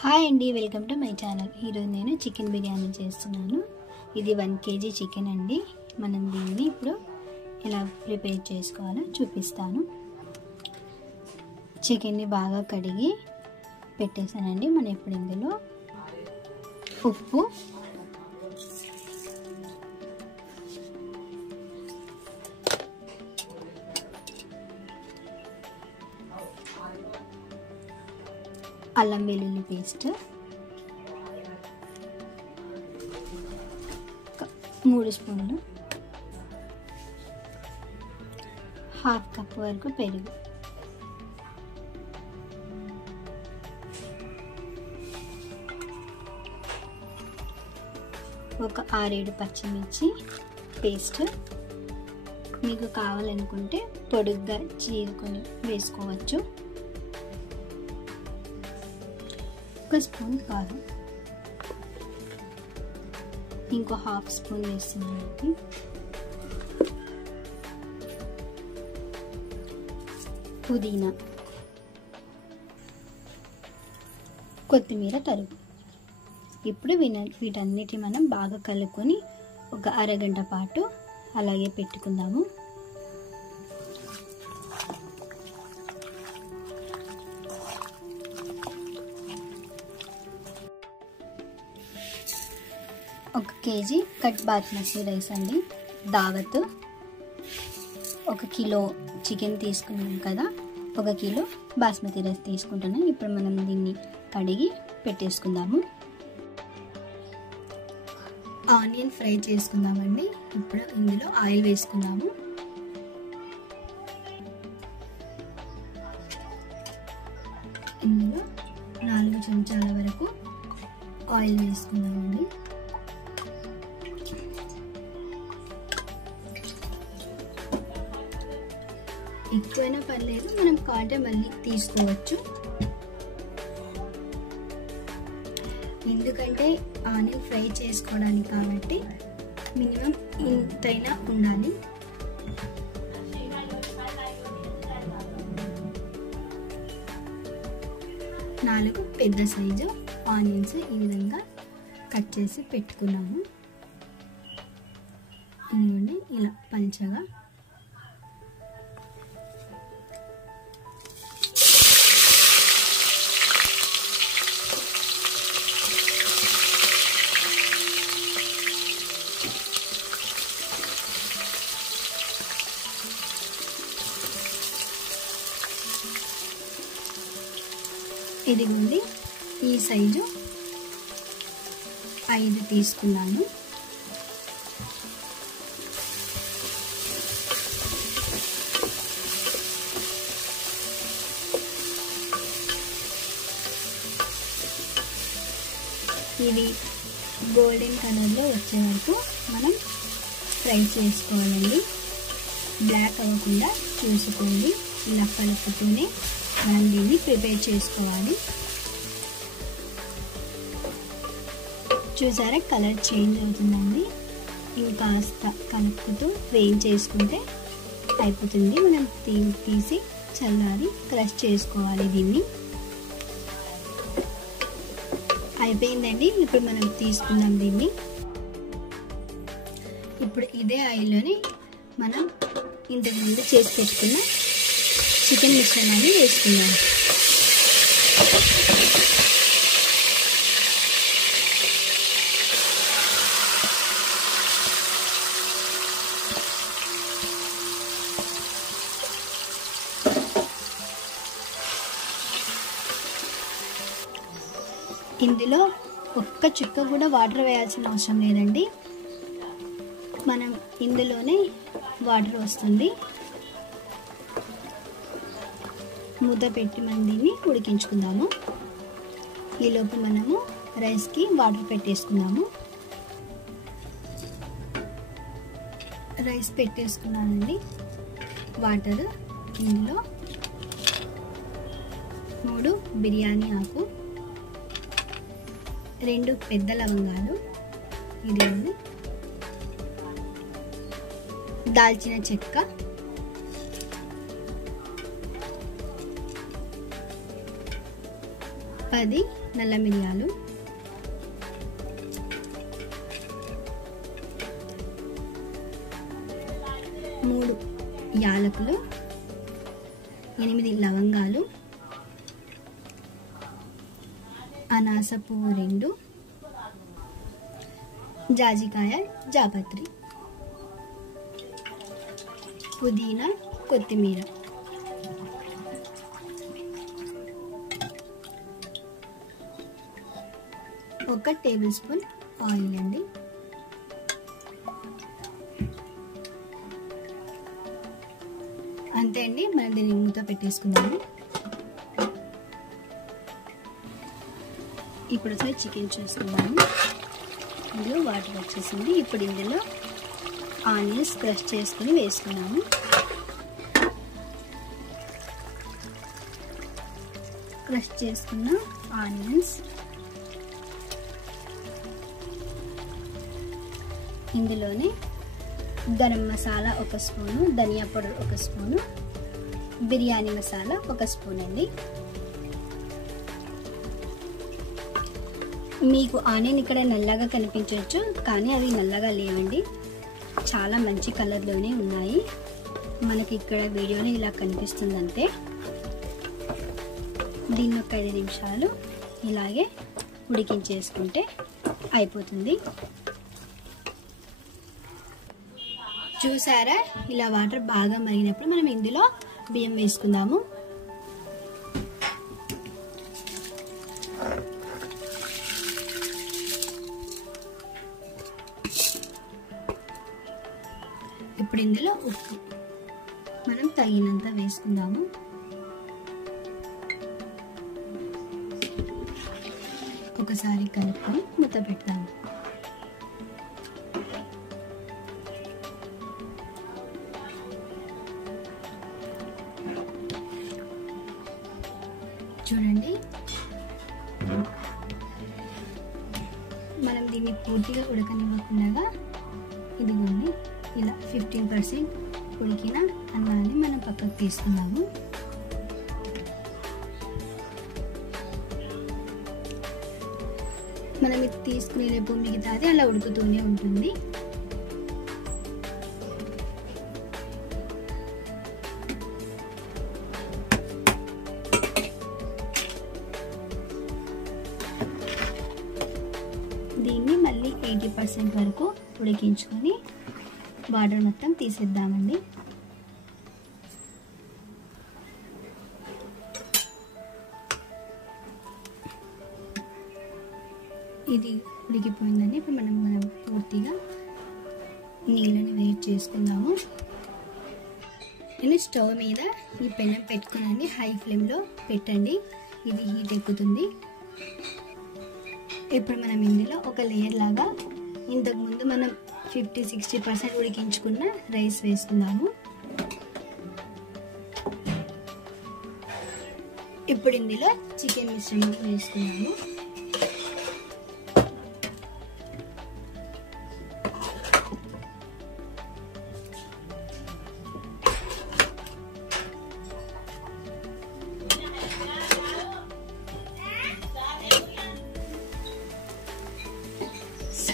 Hi అండి, welcome to my channel. ఈరోజు నేను చికెన్ బిర్యానీ చేస్తున్నాను. ఇది 1 kg చికెన్ అండి. మనం దీన్ని ఇప్పుడు ఎలా ప్రిపేర్ చేసుకోవాలో చూపిస్తాను. చికెన్ని బాగా కడిగి పెట్టేసానండి. మనం ఇప్పుడు ఇందులో ఉప్పు, అల్లం వెల్లుల్లి పేస్ట్ 3 స్పూన్లు, 1/2 కప్ వరకు పెరుగు, ఒక 6-7 పచ్చిమిర్చి పేస్ట్. మీకు కావాలనుకుంటే పొడుగ్గా చీరుకొని వేసుకోవచ్చు. 1 స్పూన్ కారం, ఇంకో 1/2 స్పూన్ వేస్తున్నాను. పుదీనా, కొత్తిమీర తరుగు. ఇప్పుడు వీటన్నిటి మనం బాగా కలుపుకొని ఒక అరగంట పాటు అలాగే పెట్టుకుందాము. ఒక కేజీ కట్ బాస్మతి రైస్ అండి, దావత్. 1 కిలో చికెన్ తీసుకున్నాం కదా, 1 కిలో బాస్మతి రైస్ తీసుకుంటున్నాం. ఇప్పుడు మనం దీన్ని కడిగి పెట్టేసుకుందాము. ఆనియన్ ఫ్రై చేసుకుందామండి. ఇప్పుడు ఇందులో ఆయిల్ వేసుకుందాము. ఇందులో 4 చెంచాల వరకు ఆయిల్ వేసుకుందామండి. ఎక్కువైనా పర్లేదు, మనం కాంటే మళ్ళీ తీసుకోవచ్చు. ఎందుకంటే ఆనియన్ ఫ్రై చేసుకోవడానికి కాబట్టి మినిమం ఇంతైనా ఉండాలి. నాలుగు పెద్ద సైజు ఆనియన్స్ ఈ విధంగా కట్ చేసి పెట్టుకున్నాము. ఇదిగోండి, ఇలా పల్చగా. ఇదిగోండి, ఈ సైజు 5 తీసుకున్నాను. ఇది గోల్డెన్ కలర్లో వచ్చే వరకు మనం ఫ్రై చేసుకోవాలండి. బ్లాక్ అవ్వకుండా చూసుకోండి. ఇలా కలుపుతూనే మనం దీన్ని ప్రిపేర్ చేసుకోవాలి. చూసారా, కలర్ చేంజ్ అవుతుందండి. ఇంకాస్త కలుపుతూ వేయించేసుకుంటే అయిపోతుంది. మనం తీసి చల్లారి క్రష్ చేసుకోవాలి. దీన్ని అయిపోయిందండి. ఇప్పుడు మనం తీసుకుందాం దీన్ని. ఇప్పుడు ఇదే ఆయిల్లోనే మనం ఇంతకుముందు చేసి పెట్టుకున్న చికెన్ మిశ్రమాన్ని వేసుకుందాం. ఇందులో ఒక్క చుక్క కూడా వాటర్ వేయాల్సిన అవసరం లేదండి. మనం ఇందులోనే వాటర్ వస్తుంది. మూత పెట్టి మనం దీన్ని ఉడికించుకుందాము. ఈలోపు మనము రైస్కి వాటర్ పెట్టేసుకుందాము. రైస్ పెట్టేసుకున్నానండి. వాటర్, ఇందులో 3 బిర్యానీ ఆకు, 2 పెద్ద లవంగాలు, ఇది దాల్చిన చెక్క, 10 నల్ల మిరియాలు, 3 యాలకులు, 8 లవంగాలు, అనాస పువ్వు 2, జాజికాయ, జాపత్రి, పుదీనా, కొత్తిమీర, ఒక టేబుల్ స్పూన్ ఆయిల్ అండి. అంతే అండి, మనం దీన్ని మూత పెట్టేసుకుందాము. ఇప్పుడు ఒకసారి చికెన్ చూసుకుందాము. ఇందులో వాటర్ వచ్చేసింది. ఇప్పుడు ఇందులో ఆనియన్స్ క్రష్ చేసుకుని వేసుకున్నాము. క్రష్ చేసుకున్న ఆనియన్స్, ఇందులోనే గరం మసాలా 1 స్పూను, ధనియా powder 1 spoon, biryani masala 1 spoon అండి. మీకు ఆనియన్ ఇక్కడ నల్లగా కనిపించవచ్చు, కానీ అవి నల్లగా లేవండి, చాలా మంచి కలర్లోనే ఉన్నాయి. మనకి ఇక్కడ వీడియోలో ఇలా కనిపిస్తుందంటే. దీన్ని ఒక 5 నిమిషాలు ఇలాగే ఉడికించేసుకుంటే అయిపోతుంది. చూసారా, ఇలా వాటర్ బాగా మరిగినప్పుడు మనం ఇందులో బియ్యం వేసుకుందాము. ఇప్పుడు ఇందులో ఉప్పు మనం తగినంత వేసుకుందాము. ఒకసారి కలుపుకొని మూత పెడతాము. చూడండి, మనం దీన్ని పూర్తిగా ఉడకనివ్వకుండా ఇదిగోండి ఇలా 15% ఉడికిన అన్నాన్ని మనం పక్కకు తీసుకుందాము. మనం ఇది తీసుకునేలేపు మిగతాది అలా ఉడుకుతూనే ఉంటుంది. దీన్ని మళ్ళీ 80% వరకు ఉడికించుకొని వాటర్ మొత్తం తీసేద్దామండి. ఇది ఉడికిపోయిందని ఇప్పుడు మనం పూర్తిగా నీళ్ళని వేడి చేసుకుందాము. నేను స్టవ్ మీద ఈ పెనం పెట్టుకుని హై ఫ్లేమ్లో పెట్టండి, ఇది హీట్ ఎక్కుతుంది. ఇప్పుడు మనం ఇందులో ఒక లేయర్ లాగా ఇంతకుముందు మనం 50-60% ఉడికించుకున్న రైస్ వేసుకుందాము. ఇప్పుడు ఇందులో చికెన్ మిశ్రమం వేసుకున్నాము.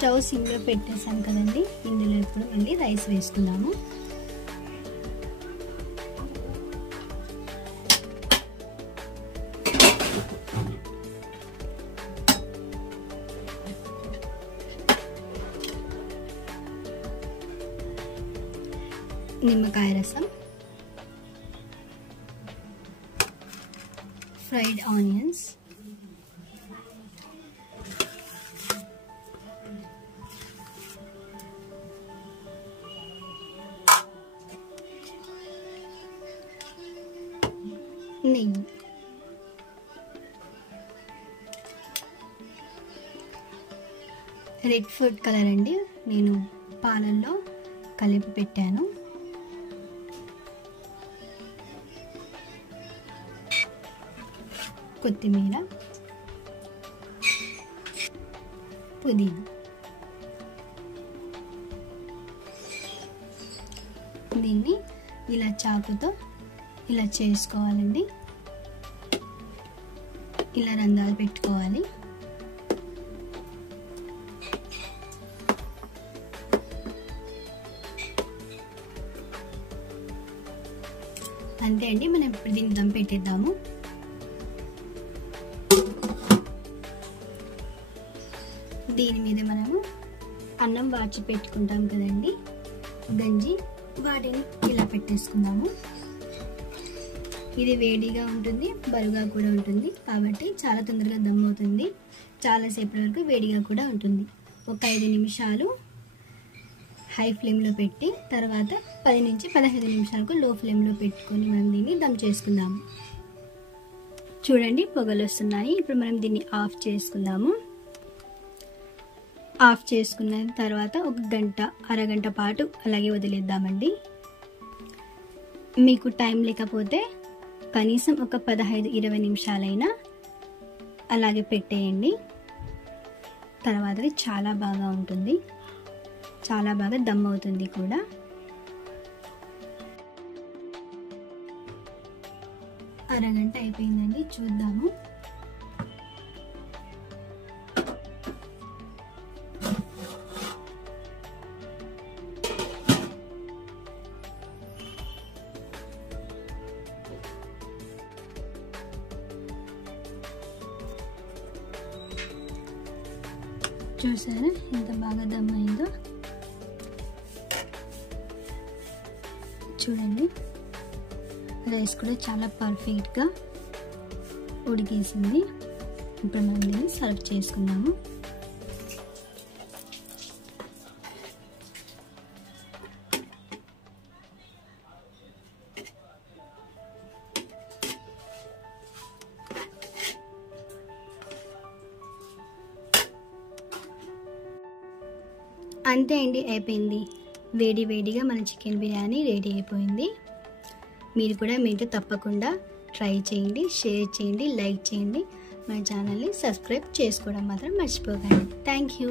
స్టవ్ సిమ్లో పెట్టేసాం కదండి, ఇందులో ఇప్పుడు మళ్ళీ రైస్ వేసుకుందాము. నిమ్మకాయ రసం, ఫ్రైడ్ ఆనియన్స్, నెయ్యి, రెడ్ ఫుడ్ కలర్ అండి, నేను పాలల్లో కలిపి పెట్టాను. కొత్తిమీర, పుదీనా, దీన్ని ఇలా చాకుతో ఇలా చేసుకోవాలండి. ఇలా రంధ్రాలు పెట్టుకోవాలి. అంతే అండి, మనం ఇప్పుడు దీన్ని దమ్ పెట్టేద్దాము. దీని మీద మనము అన్నం వాచి పెట్టుకుంటాం కదండి, గంజి, వాటిని ఇలా పెట్టేసుకుందాము. ఇది వేడిగా ఉంటుంది, బరువుగా కూడా ఉంటుంది కాబట్టి చాలా తొందరగా దమ్ అవుతుంది. చాలాసేపటి వరకు వేడిగా కూడా ఉంటుంది. ఒక 5 నిమిషాలు హై ఫ్లేమ్లో పెట్టి తర్వాత 10 నుంచి 15 నిమిషాలకు లో ఫ్లేమ్లో పెట్టుకొని మనం దీన్ని దమ్ చేసుకుందాము. చూడండి పొగలు వస్తున్నాయి. ఇప్పుడు మనం దీన్ని ఆఫ్ చేసుకుందాము. ఆఫ్ చేసుకున్న తర్వాత ఒక గంట అరగంట పాటు అలాగే వదిలేద్దామండి. మీకు టైం లేకపోతే కనీసం ఒక 15-20 నిమిషాలైనా అలాగే పెట్టేయండి. తర్వాత చాలా బాగా ఉంటుంది, చాలా బాగా దమ్ అవుతుంది కూడా. అరగంట అయిపోయిందండి, చూద్దాము. చూసారా ఎంత బాగా దమ్ అయిందో. చూడండి రైస్ కూడా చాలా పర్ఫెక్ట్గా ఉడికేసింది. ఇప్పుడు మనం దీన్ని సర్వ్ చేసుకుందాము. అంతే అండి, అయిపోయింది. వేడి వేడిగా మన చికెన్ బిర్యానీ రెడీ అయిపోయింది. మీరు కూడా మీతో తప్పకుండా ట్రై చేయండి, షేర్ చేయండి, లైక్ చేయండి. మన ఛానల్ని సబ్స్క్రైబ్ చేసుకోవడం మాత్రం మర్చిపోకండి. Thank you.